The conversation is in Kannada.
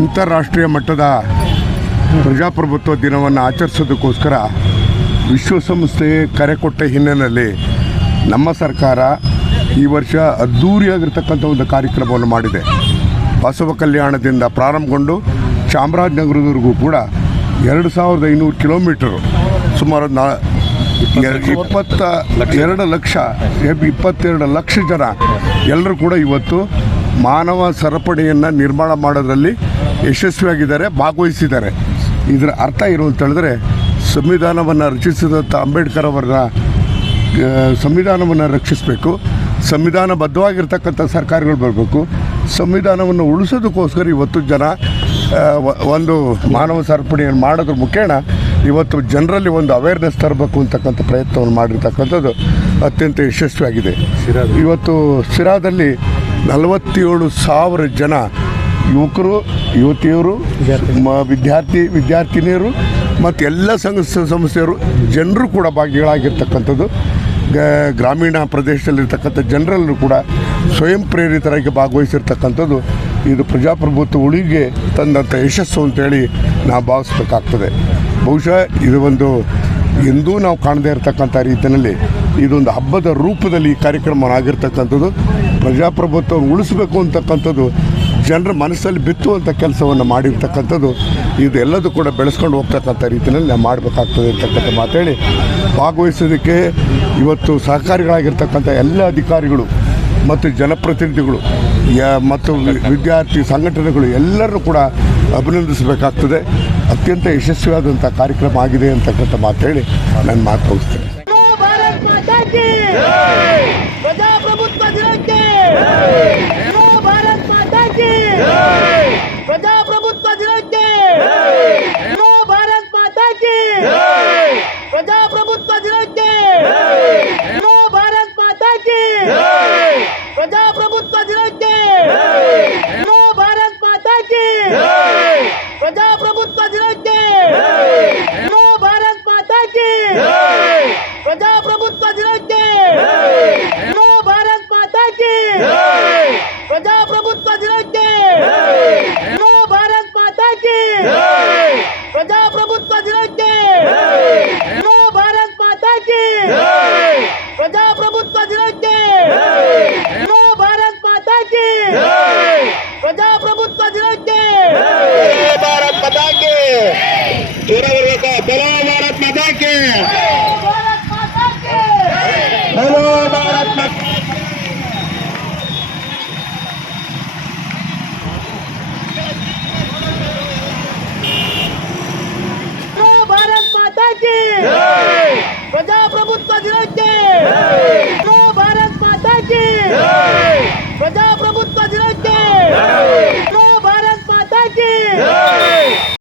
ಅಂತಾರಾಷ್ಟ್ರೀಯ ಮಟ್ಟದ ಪ್ರಜಾಪ್ರಭುತ್ವ ದಿನವನ್ನು ಆಚರಿಸೋದಕ್ಕೋಸ್ಕರ ವಿಶ್ವಸಂಸ್ಥೆ ಕರೆ ಕೊಟ್ಟ ಹಿನ್ನೆಲೆಯಲ್ಲಿ ನಮ್ಮ ಸರ್ಕಾರ ಈ ವರ್ಷ ಅದ್ಧೂರಿಯಾಗಿರ್ತಕ್ಕಂಥ ಒಂದು ಕಾರ್ಯಕ್ರಮವನ್ನು ಮಾಡಿದೆ. ಬಸವ ಕಲ್ಯಾಣದಿಂದ ಪ್ರಾರಂಭಗೊಂಡು ಚಾಮರಾಜನಗರದವರೆಗೂ ಕೂಡ ಎರಡು ಸಾವಿರದ ಐನೂರು ಕಿಲೋಮೀಟರು ಸುಮಾರು ನಾ ಇಪ್ಪತ್ತ ಎರಡು ಲಕ್ಷ ಇಪ್ಪತ್ತೆರಡು ಲಕ್ಷ ಜನ. ಎಲ್ಲರೂ ಕೂಡ ಇವತ್ತು ಮಾನವ ಸರಪಣಿಯನ್ನು ನಿರ್ಮಾಣ ಮಾಡೋದರಲ್ಲಿ ಯಶಸ್ವಿಯಾಗಿದ್ದಾರೆ ಭಾಗವಹಿಸಿದ್ದಾರೆ. ಇದರ ಅರ್ಥ ಏನು ಅಂತ ಹೇಳಿದ್ರೆ ಸಂವಿಧಾನವನ್ನು ರಚಿಸಿದಂಥ ಅಂಬೇಡ್ಕರ್ ಅವರ ಆ, ಸಂವಿಧಾನವನ್ನು ರಕ್ಷಿಸಬೇಕು ಸಂವಿಧಾನಬದ್ಧವಾಗಿರ್ತಕ್ಕಂಥ ಸರ್ಕಾರಗಳು ಬರಬೇಕು ಸಂವಿಧಾನವನ್ನು ಉಳಿಸೋದಕ್ಕೋಸ್ಕರ ಇವತ್ತು ಜನ ಒಂದು ಮಾನವ ಸರಪಣಿಯನ್ನು ಮಾಡೋದ್ರ ಮುಖೇಣ ಇವತ್ತು ಜನರಲ್ಲಿ ಒಂದು ಅವೇರ್ನೆಸ್ ತರಬೇಕು ಅಂತಕ್ಕಂಥ ಪ್ರಯತ್ನವನ್ನು ಮಾಡಿರ್ತಕ್ಕಂಥದ್ದು ಅತ್ಯಂತ ಯಶಸ್ವಿಯಾಗಿದೆ. ಇವತ್ತು ಸಿರಾದಲ್ಲಿ ನಲವತ್ತೇಳು ಸಾವಿರ ಜನ ಯುವಕರು, ಯುವತಿಯರು, ಮ, ವಿದ್ಯಾರ್ಥಿ, ವಿದ್ಯಾರ್ಥಿನಿಯರು ಮತ್ತು ಎಲ್ಲ ಸಂಘ ಸಂಸ್ಥೆಯರು ಜನರು ಕೂಡ ಭಾಗಿಗಳಾಗಿರ್ತಕ್ಕಂಥದ್ದು. ಗ್ರಾಮೀಣ ಪ್ರದೇಶದಲ್ಲಿರ್ತಕ್ಕಂಥ ಜನರಲ್ಲೂ ಕೂಡ ಸ್ವಯಂ ಪ್ರೇರಿತರಾಗಿ ಭಾಗವಹಿಸಿರ್ತಕ್ಕಂಥದ್ದು. ಇದು ಪ್ರಜಾಪ್ರಭುತ್ವ ಉಳಿಗೆ ತಂದಂಥ ಯಶಸ್ಸು ಅಂತೇಳಿ ನಾವು ಭಾವಿಸ್ಬೇಕಾಗ್ತದೆ. ಬಹುಶಃ ಇದು ಒಂದು ಎಂದೂ ನಾವು ಕಾಣದೇ ಇರತಕ್ಕಂಥ ರೀತಿಯಲ್ಲಿ ಇದೊಂದು ಹಬ್ಬದ ರೂಪದಲ್ಲಿ ಈ ಕಾರ್ಯಕ್ರಮ ಆಗಿರ್ತಕ್ಕಂಥದ್ದು ಪ್ರಜಾಪ್ರಭುತ್ವ ಉಳಿಸಬೇಕು ಅಂತಕ್ಕಂಥದ್ದು, ಜನರ ಮನಸ್ಸಲ್ಲಿ ಬಿತ್ತುವಂಥ ಕೆಲಸವನ್ನು ಮಾಡಿರ್ತಕ್ಕಂಥದ್ದು, ಇದು ಎಲ್ಲದೂ ಕೂಡ ಬೆಳೆಸ್ಕೊಂಡು ಹೋಗ್ತಕ್ಕಂಥ ರೀತಿಯಲ್ಲಿ ನಾವು ಮಾಡಬೇಕಾಗ್ತದೆ ಅಂತಕ್ಕಂಥ ಮಾತೇಳಿ, ಭಾಗವಹಿಸೋದಕ್ಕೆ ಇವತ್ತು ಸಹಕಾರಿಗಳಾಗಿರ್ತಕ್ಕಂಥ ಎಲ್ಲ ಅಧಿಕಾರಿಗಳು ಮತ್ತು ಜನಪ್ರತಿನಿಧಿಗಳು ಮತ್ತು ವಿದ್ಯಾರ್ಥಿ ಸಂಘಟನೆಗಳು ಎಲ್ಲರೂ ಕೂಡ ಅಭಿನಂದಿಸಬೇಕಾಗ್ತದೆ. ಅತ್ಯಂತ ಯಶಸ್ವಿಯಾದಂಥ ಕಾರ್ಯಕ್ರಮ ಆಗಿದೆ ಅಂತಕ್ಕಂಥ ಮಾತೇಳಿ ನಾನು ಮಾತು ಮುಗಿಸ್ತೇನೆ. माता की प्रजाप्रभुत्व दिनांके भारत माता की प्रजाप्रभुत्व दिनांके भारत माता की प्रजाप्रभुत्व दिनांके भारत माता की प्रजाप्रभुत्व दिनांके भारत माता की प्रजाप्रभुत्व दिनांके भारत माता की Halo Barat Mata. Halo Barat ki.